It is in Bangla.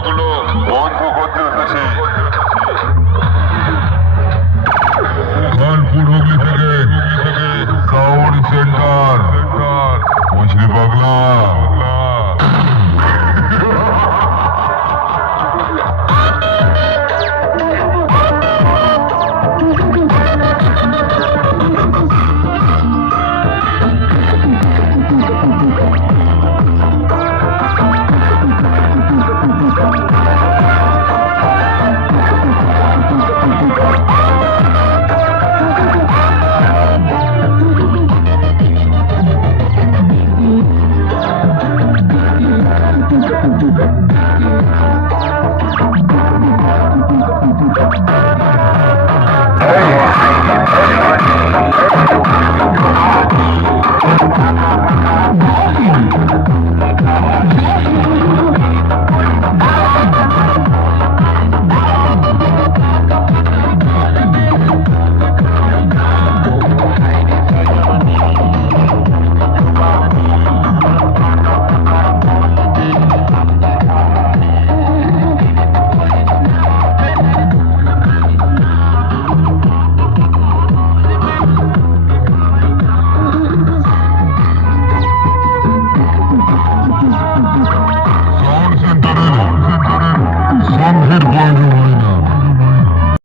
ঘটনাগুলো বন্ধ করতে এসেছি Música